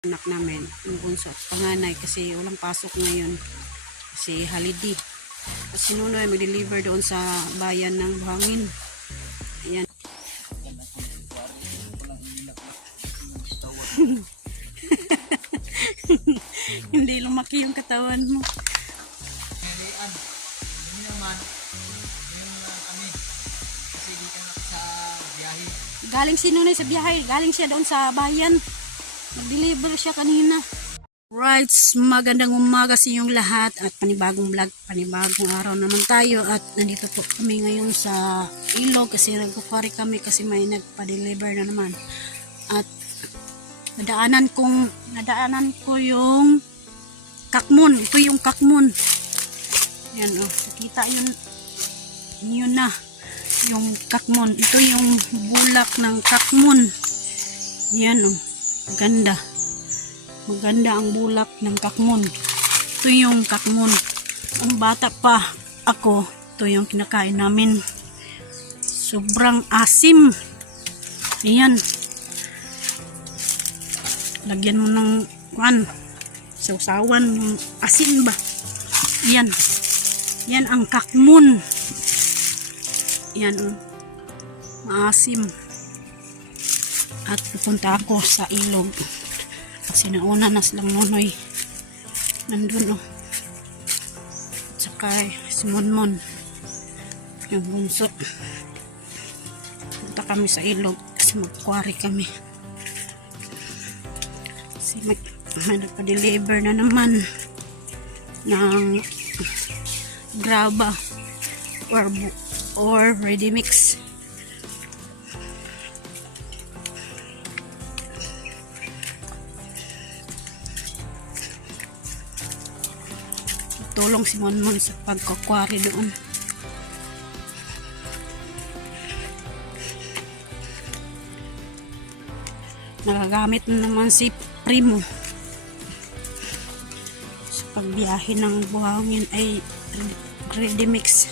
anak namin, yung bunso at panganay kasi walang pasok ngayon. Kasi holiday. At si Nunoy mag-deliver doon sa bayan ng Buhangin. Ayan. Hindi lumaki yung katawan mo. Galing si Nunoy sa biyahe. Galing siya doon sa bayan. Nag-deliver siya kanina. Right, magandang umaga sa inyong lahat at panibagong vlog, panibagong araw naman tayo at nandito po kami ngayon sa ilog kasi nagkukwari kami kasi may nagpa-deliver na naman. At nadaanan kong nadaanan ko yung kakmon, ito yung kakmon. Yan oh, nakita yun yun na yung kakmon, ito yung bulak ng kakmon. Yan oh, ganda maganda ang bulak ng kakmon. Ito yung kakmon. Ang bata pa ako, ito yung kinakain namin. Sobrang asim. Ayan. Lagyan mo ng kwan. Sausawan ng asin ba? Ayan. Yan ang kakmon. Yan. Maasim. At pupunta ako sa ilog. Kasi nauna na silang nunoy nandun oh. At saka si Monmon. Yung bunso. Punta kami sa ilog. Kasi magkwari kami. Kasi mag may nagpa-deliver na naman ng graba or or ready mix tulong si Monmon sa pagkakwari doon. Nagagamit na naman si Primo sa pagbiyahe ng buhangin ay ready mix.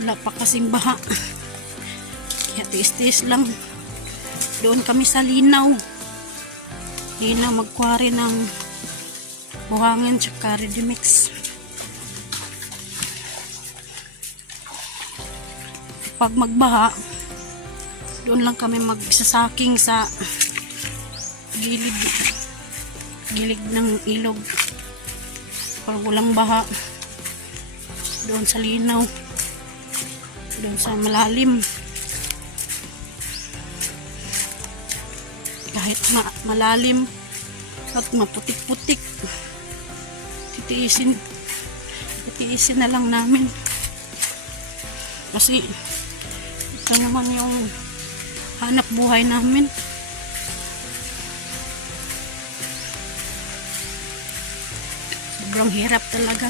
Wala pa kasing baha. Tiis-tiis lang. Doon kami sa linaw. Linaw magkwari ng buhangin tsaka ready mix. Pag magbaha, doon lang kami magsasaking sa gilid gilid ng ilog pag walang baha doon sa linaw doon sa malalim kahit ma- malalim at maputik-putik titiisin titiisin na lang namin. Kasi ito naman yung hanap buhay namin. Sobrang hirap talaga.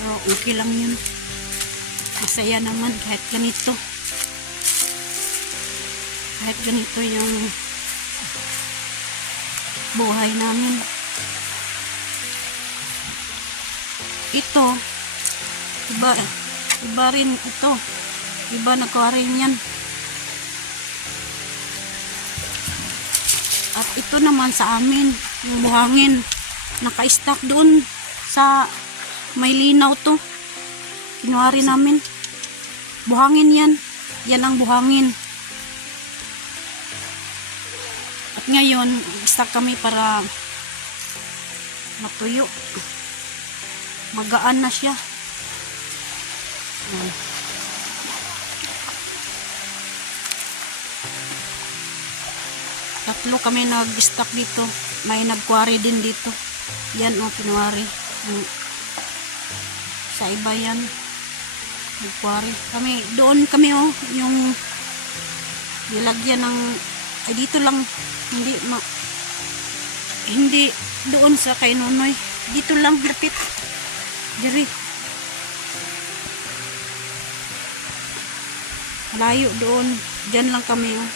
Pero okay lang yun. Masaya naman kahit ganito. Kahit ganito yung buhay namin. Ito, iba, iba rin ito. Iba nagkawa rin yan. At ito naman sa amin, yung buhangin. Naka-stack doon sa may linaw to. Kinuha namin. Buhangin yan. Yan ang buhangin. At ngayon, stock kami para matuyo. Magaan na siya. Ayan. Tatlo kami nag-stock dito. May nagkwari din dito. Yan o, oh, pinwari. Sa iba yan. Nagkwari. Kami, doon kami o, oh, yung nilagyan ng ay dito lang hindi ma hindi doon sa kay Nonoy dito lang lapit diri layo doon dyan lang kami oh.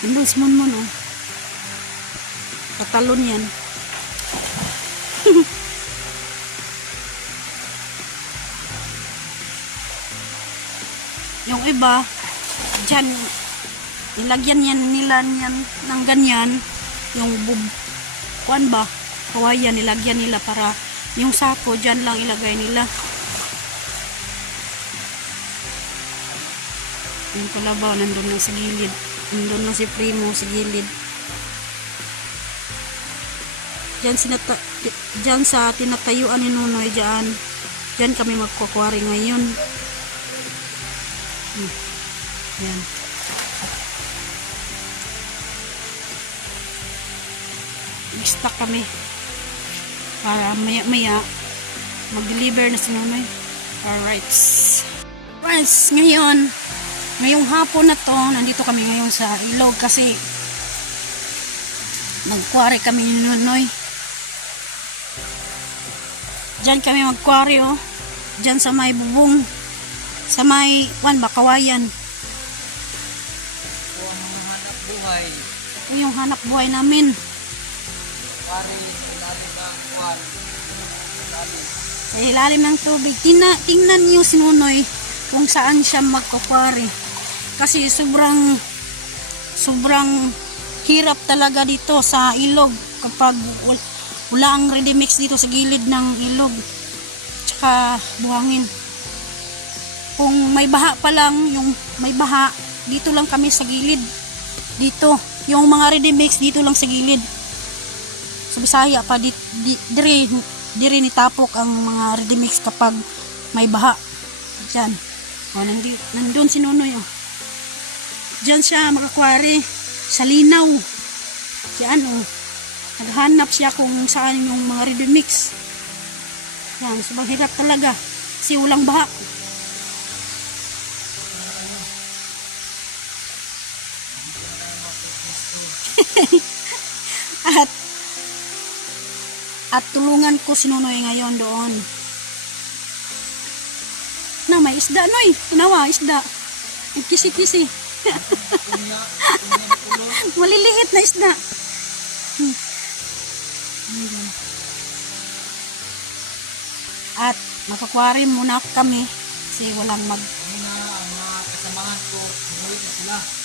Andun si Monmon, oh. Katalon yan. Yung iba, dyan, nilagyan yan nila yan ng ganyan, yung bub, kuan ba, kawayan, nilagyan nila para yung sako, dyan lang ilagay nila. Yung kalabaw, nandun lang sa gilid. Nandun lang si Primo sa gilid. Diyan, sinata di- diyan sa tinatayuan ni Nunoy, diyan. Diyan kami magkukwari ngayon. Hmm. Yan. Nag-stock kami. Para maya-maya mag-deliver na si Nunoy. Alright. Friends, ngayon, ngayong hapon na to, nandito kami ngayon sa ilog kasi magkwari kami ni Nunoy. Diyan kami magkwari oh. Diyan sa may bubong. Sa may, wan, bakawayan. Ito ang hanap buhay. Ito yung hanap buhay namin. Pare, ilalim ng. Ilalim. Sa ilalim ng tubig. Tina, tingnan niyo si Nunoy kung saan siya magkukwari. Kasi sobrang sobrang hirap talaga dito sa ilog kapag wal- wala ang ready mix dito sa gilid ng ilog. Tsaka buhangin. Kung may baha pa lang, yung may baha, dito lang kami sa gilid. Dito. Yung mga ready mix dito lang sa gilid. Sa Bisaya pa, di, di, dire, dire ni tapok ang mga ready mix kapag may baha. Diyan. O, nandi, nandun si Nonoy. Oh. Diyan siya makakwari sa linaw. Diyan oh. Naghanap siya kung saan yung mga ready mix. Yan, sobrang hirap talaga. Kasi walang baha. At tulungan ko si Nonoy ngayon doon. Na, may isda, Noy. Inawa, isda. Kisi-kisi. Kunya, kunya na pulo. Maliliit na isda. At makakwari muna kami kasi walang mag Kami na ang mga kasamahan ko, na sila.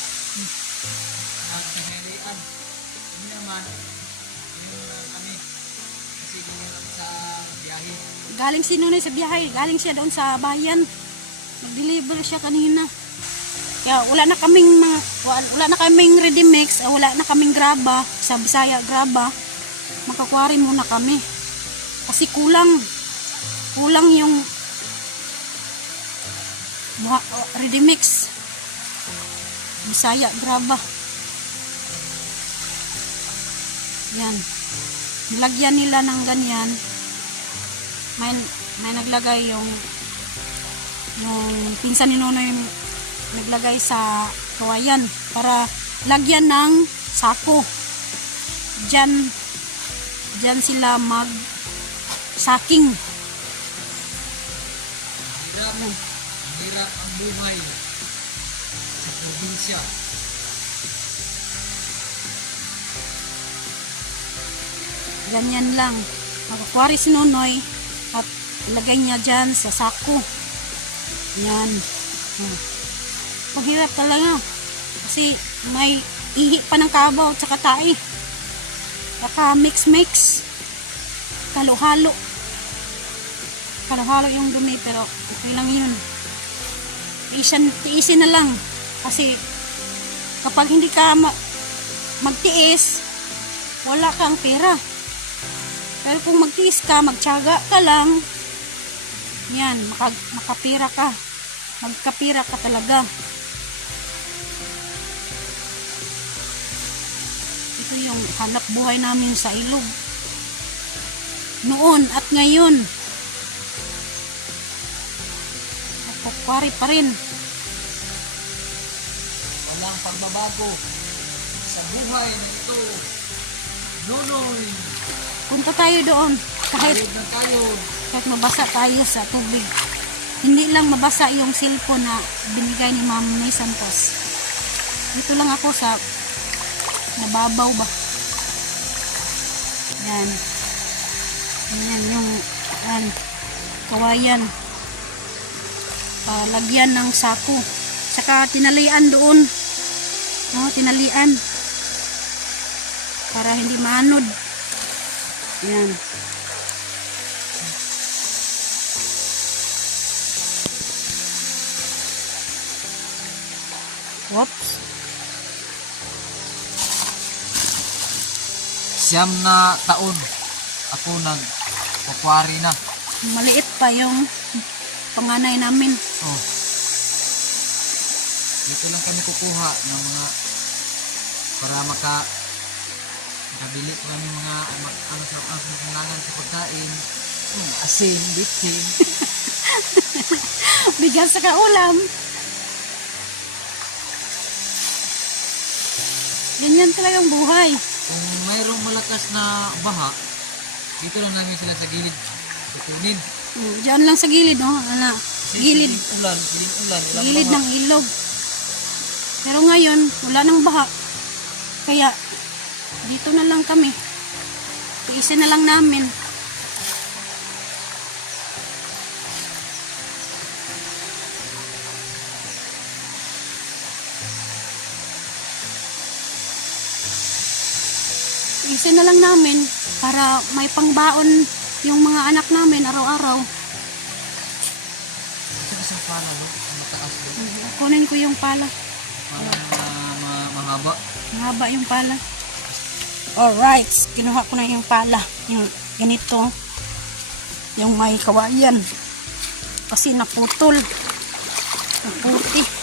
Galing si Nonoy sa biyahe, galing siya doon sa bayan. Nag-deliver siya kanina. Kaya wala na kaming mga wala, wala na kaming ready mix, ah, wala na kaming graba sa Bisaya graba. Makakwari muna kami. Kasi kulang kulang yung ready mix. Bisaya graba. Yan. Nilagyan nila ng ganyan may, may naglagay yung yung pinsan ni Nonoy naglagay sa kawayan para lagyan ng sako. Diyan, diyan sila mag saking. Hirap, hirap ang buhay sa probinsya. Ganyan lang. Makakwari si Nonoy ilagay niya dyan sa sako. Yan. Hmm. Mahirap talaga. Kasi may ihi pa ng kabaw at saka tae. Saka mix-mix. Halo-halo. Halo-halo yung dumi pero okay lang yun. Tiisin, tiisin na lang. Kasi kapag hindi ka ma- magtiis, wala kang pera. Pero kung magtiis ka, magtiyaga ka lang, yan, maka, makapira ka. Magkapira ka talaga. Ito yung hanap buhay namin sa ilog. Noon at ngayon. Nagkukwari pa rin. Walang pagbabago sa buhay na ito. Nonoy, Punta tayo doon. Kahit kahit mabasa tayo sa tubig. Hindi lang mabasa yung cellphone na binigay ni Ma'am May Santos. Dito lang ako sa nababaw ba. Yan. Yan yung yan, kawayan. Palagyan ng sako. Saka tinalian doon. No, tinalian. Para hindi manod. Yan. Whoops. Siyam na taon ako nag kukwari na. Maliit pa yung panganay namin. Oh. Dito lang kami kukuha ng mga para maka makabili ko kami mga ma- ano sa ang kailangan sa pagkain. Hmm, asin, bitin. Bigas sa kaulam. Ganyan talagang buhay. Kung mayroong malakas na baha, dito lang namin sila sa gilid kukunin. Mm, Diyan lang sa gilid, no? Ano, gilid, ulan, siling ulan, ulan gilid baha. ng ilog. Pero ngayon, wala nang baha. Kaya, dito na lang kami. Iisa na lang namin. Isa na lang namin para may pangbaon yung mga anak namin araw-araw. Ito isang pala? Ang mataas, no? Kunin ko yung pala. Para ma- ma- mahaba. Mahaba yung pala. Alright, kinuha ko na yung pala. Yung ganito. Yung may kawayan. Kasi naputol. Naputi.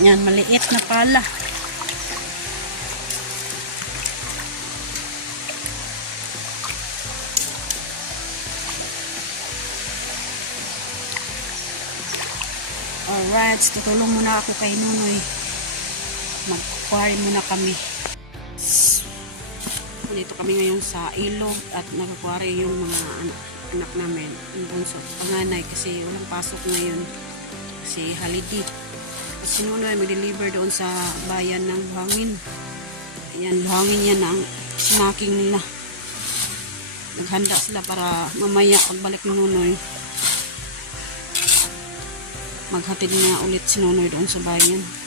Yan, maliit na pala. Alright, tutulong muna ako kay Nunoy. Mag-quarry muna kami. Dito kami ngayon sa ilog at nag-quarry yung mga anak, anak namin. Yung bunso, panganay kasi walang pasok ngayon. Kasi holiday. At si Nunoy mag-deliver doon sa bayan ng Buhangin. Ayan, Buhangin yan ang snacking nila. Naghanda sila para mamaya pagbalik ni Nunoy maghatid na ulit si Nonoy doon sa bayan.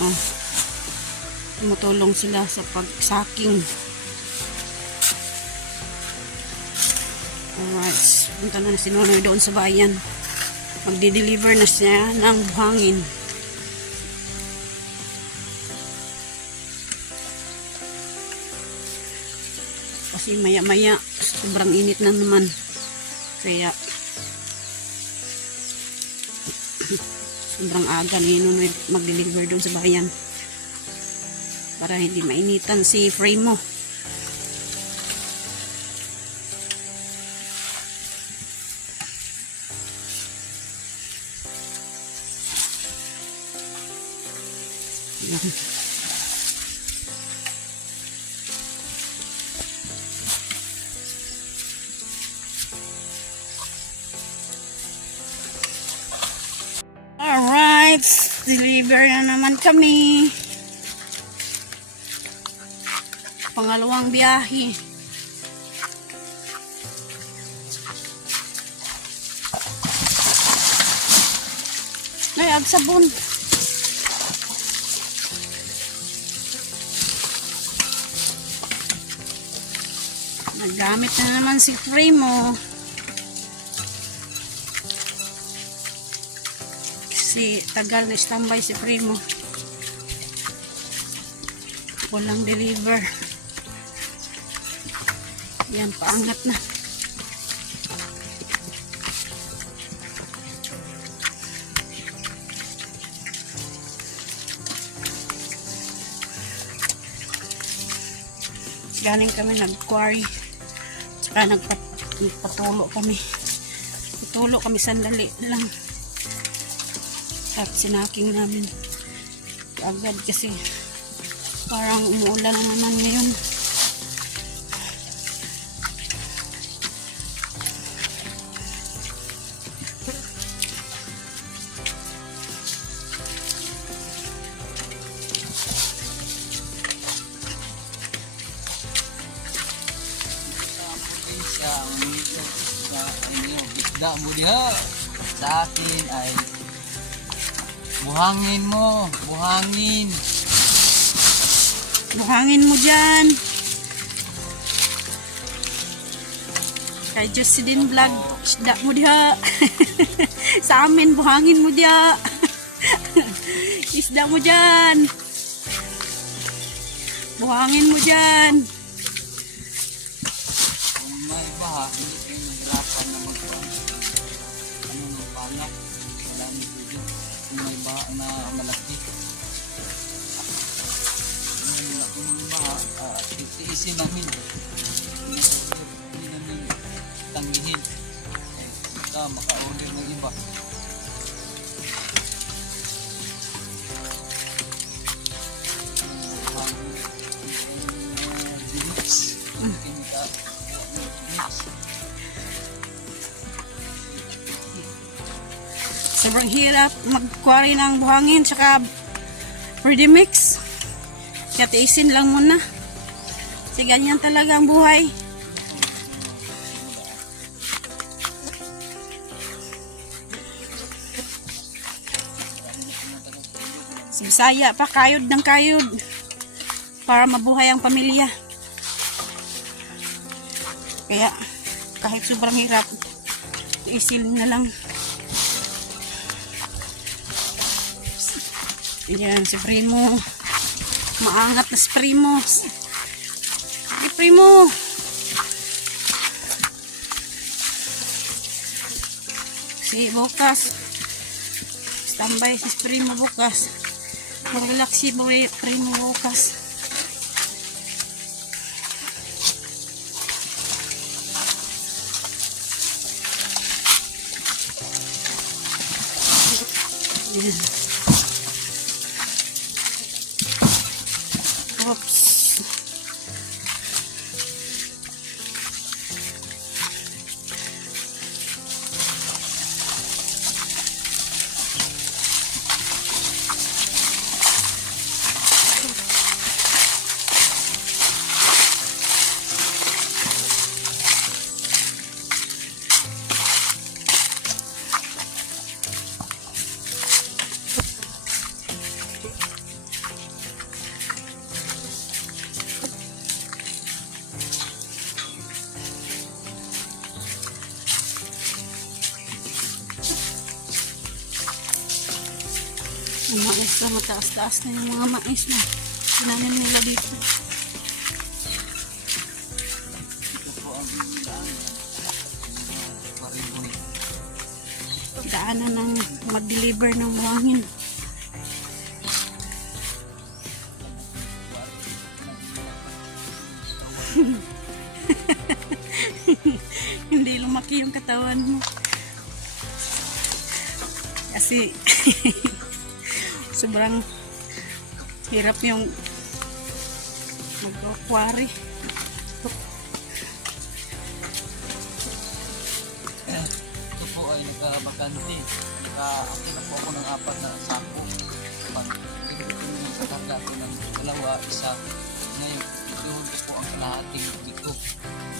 Oh tumutulong sila sa pagsaking. Alright, punta na si Nonoy doon sa bayan. Magdi-deliver na siya ng buhangin. Kasi maya-maya, sobrang init na naman. Kaya, sobrang aga ni Nonoy mag-deliver doon sa bayan para hindi mainitan si frame mo. Yan. Deliver na naman kami. pangalawang biyahe. Ay, ag sabon. Nagamit na naman si Primo. Kasi tagal na standby si Primo. Walang deliver. Yan, paangat na. galing kami nag-quarry tsaka nagpat nagpatulo kami patulo kami sandali lang at sinaking namin. Agad kasi parang umuulan na naman ngayon. Sa inyo, isda mo diha. Sa akin ay buhangin mo, buhangin. Buhangin mo dyan. Kay Jocelyn Vlog, isda mo diha. Sa amin, buhangin mo diha. isda mo dyan. Buhangin mo dyan. Kung titiisin namin. Hindi hindi namin tanggihin. Eh, baka makauli ng iba. Sobrang hirap mag-quarry ng buhangin tsaka ready mix. Kaya tiisin lang muna. Kasi ganyan talaga ang buhay. Sa Bisaya pa, kayod ng kayod. Para mabuhay ang pamilya. Kaya, kahit sobrang hirap, tiisin na lang. Yan, si Primo. Maangat na si Primo. Si Primo. Si bukas. Standby si Primo bukas. Mag-relax si Primo bukas. Yan. Na mataas-taas na yung mga mais na tinanim nila dito. Ito po ang daan. Daanan ng mag-deliver ng buhangin. Hindi lumaki yung katawan mo. Kasi sobrang hirap yung mag-quarry. Ito po ay nagkabakante. Naka-akin na po ako ng apat na sako. Pag sa karga ko ng dalawa, isa. Ngayon, ituhod ko po ang kalahating biko.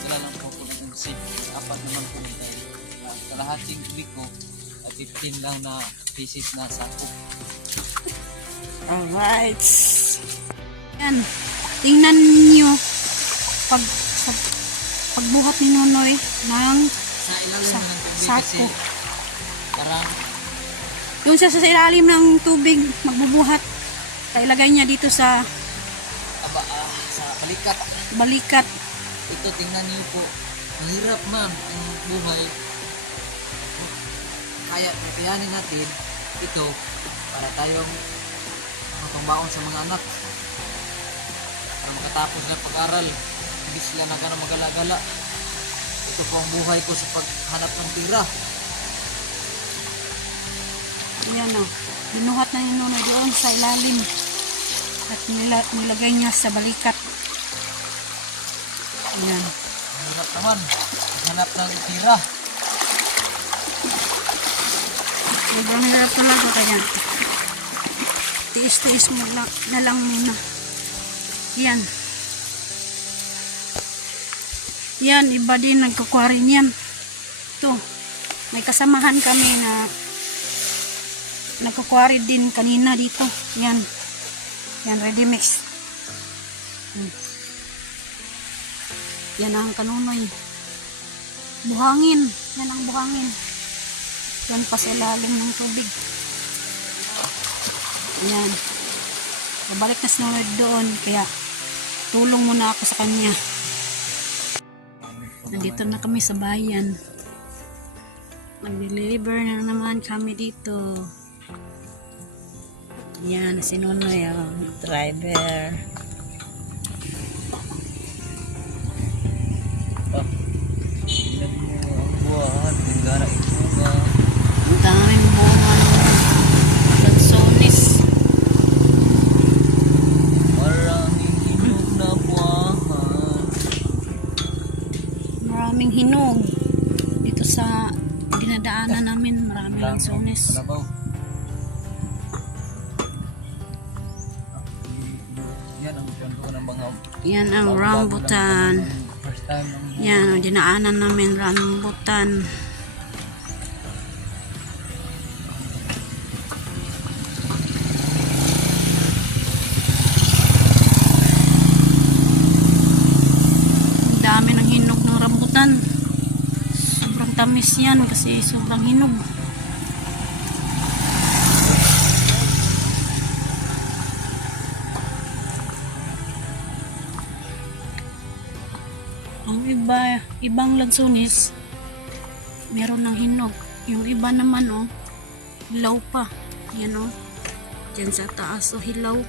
Dala lang po po ng sip. Apat naman po ay kalahating at 15 lang na pieces na sako. Alright. Yan. Tingnan niyo pag sa, pagbuhat ni Nonoy ng Sa ilalim Sa- ng sako. parang yung sa, sa ilalim ng tubig magbubuhat. Kailagay niya dito sa aba, ah, sa balikat. balikat. Ito, tingnan niyo po. Mahirap ma'am ang buhay. Kaya kakayanin natin ito para tayong matungbaon sa mga anak. Para makatapos ng pag-aral. hindi sila na gano'ng magala-gala. Ito po ang buhay ko sa paghanap ng tira. Ayan o. Binuhat na ni Nunoy doon sa ilalim. At nila, nilagay niya sa balikat. Ang hirap naman, hanap ng tira. Sobrang hirap talaga kaya. Tiis-tiis mo lang, na lang muna. Yan. Yan, iba din nagkukwari niyan. Ito, may kasamahan kami na nagkukwari din kanina dito. Yan. Yan, ready mix. Hmm. Yan ang kanunoy. Buhangin. Yan ang buhangin. Yan pa sa ilalim ng tubig. Ayan. Babalik na sinunod doon. Kaya tulong muna ako sa kanya. Nandito na kami sa bayan. Nag-deliver na naman kami dito. Yan, si Nonoy ang driver. Lansones. Kalabaw. Yan ang kwento ng mga Yan ang rambutan. ito ng First time ng Yan, ang dinaanan namin rambutan. Dami ng hinog ng rambutan. Sobrang tamis yan kasi sobrang hinog. Ibang lansunis, meron ng hinog. Yung iba naman, oh, hilaw pa. Yan, oh. Diyan sa taas, oh, hilaw.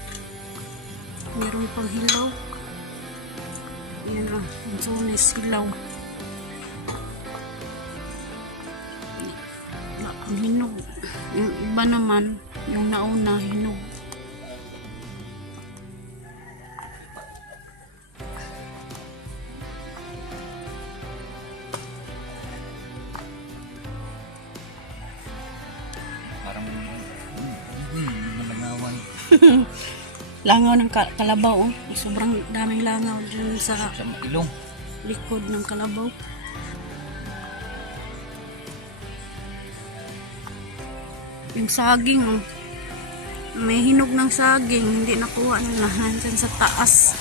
Meron pang hilaw. Yan, oh, lansunis, hilaw. Na- Ang hinog. Yung iba naman, yung nauna, hinog. Langaw ng ka- kalabaw, oh. Sobrang daming langaw dyan sa Sa ilong. likod ng kalabaw. Yung saging, oh. May hinog ng saging, hindi nakuha nila. Nandyan sa taas.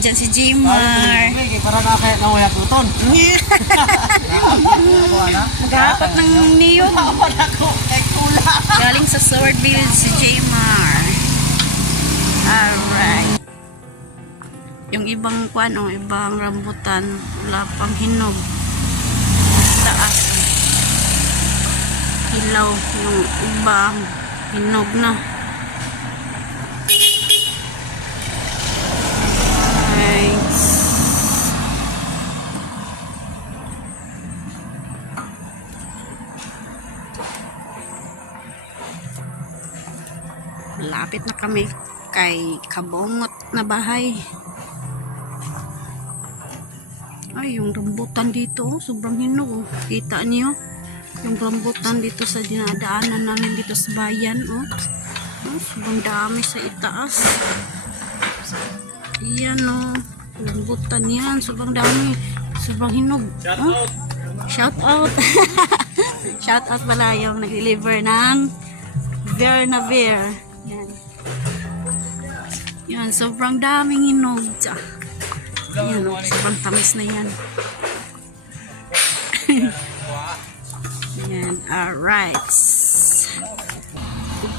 Nandyan si Jimar. Para na kaya nawaya na? Magapat ng kula. Galing sa Swordville si Jmar. Alright. Yung ibang kwan, o ibang rambutan, wala pang hinog. Taas. Hilaw. Yung iba, hinog na. Kami kay Kabongot na bahay. Ay, yung rambutan dito, oh, sobrang hinog. Oh. Kita niyo? Yung rambutan dito sa dinadaanan namin dito sa bayan. Oh. Oh, sobrang dami sa itaas. Iyan, oh. Rambutan yan. Sobrang dami. Sobrang hinog. Oh. Shout out. Shout out pala yung nag-deliver ng beer na beer. Yan. Sobrang daming hinog. Yan, oh, sobrang tamis na yan. yan, alright.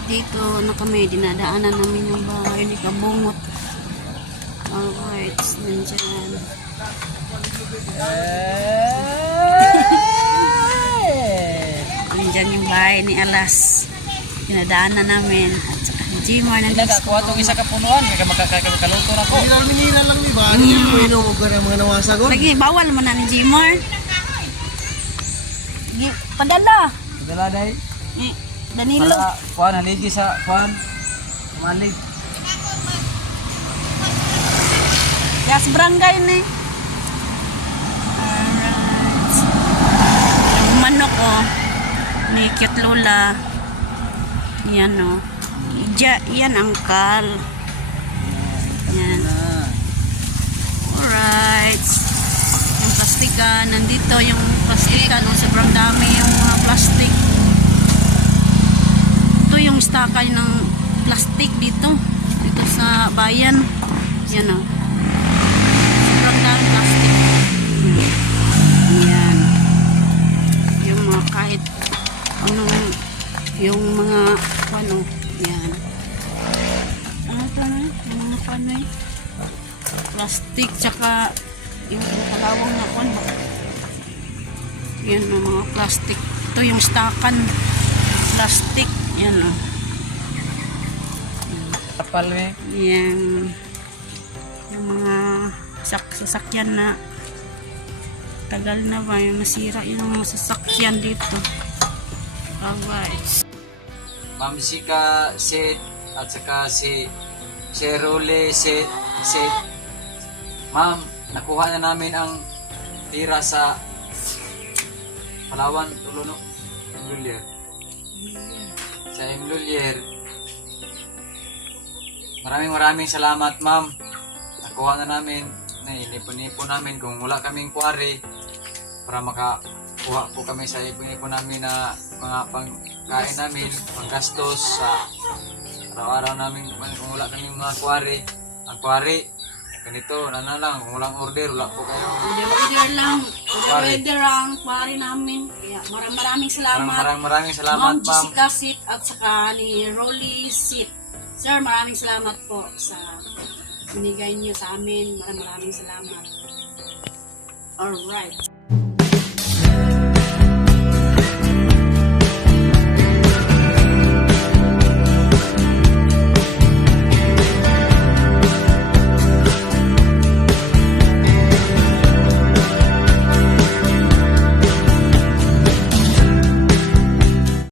Dito na kami, dinadaanan namin yung bahay ni Kabungot. Alright, nandyan. Nandyan yung bahay ni Alas. Pinadaanan namin. At nandun ka sa kuha tong isa ka punuan, kaya makakaluto na ko. Mineral mineral lang ni ba? Ano yung inom mo ng mga nawasagon? Lagi, bawal mo na ni Jimar. Padala. Dala day. Danilo. Para kuan haligi sa kuan. Malig. Yes, barangay ni. Alright. Manok oh. Ni Kit Lola. Yan oh. Iya, yan angkal. Yan. Alright. Yung plastikan, nandito yung plastikan. Oh, sobrang dami yung mga plastic. Ito yung stakay ng plastic dito. Dito sa bayan. Yan o. Sobrang yung mga ano. Yan. Ano ito na? Yung mga paano eh? plastic tsaka yung kalawang na kwan? Yan ang mga plastic. Ito yung stakan. Plastic. Yan o. Tapal me. Yan. Yung mga sak sasakyan na tagal na ba yung nasira yung mga sasakyan dito. Alright. Ma'am Sika Set at saka si Role Set Set. Ma'am, nakuha na namin ang tira sa Palawan, Tulono, Lulier. Sa Lulier. Maraming maraming salamat, ma'am. Nakuha na namin, nainipon-ipon namin kung wala kaming kuwari para makakuha po kami sa ipon-ipon namin na mga pangkain namin, panggastos sa araw-araw namin kung wala kaming mga kuwari. Ang kuwari, ganito, na na lang, kung walang order, wala po kayo. Order-order lang. Pare. Order-order ang pare namin. Kaya maraming maraming Maraming salamat. maraming, maraming salamat, Ma'am ma'am. Jessica Sit at saka ni Rolly Sit. Sir, maraming salamat po sa binigay niyo sa amin. Maraming maraming salamat. Alright.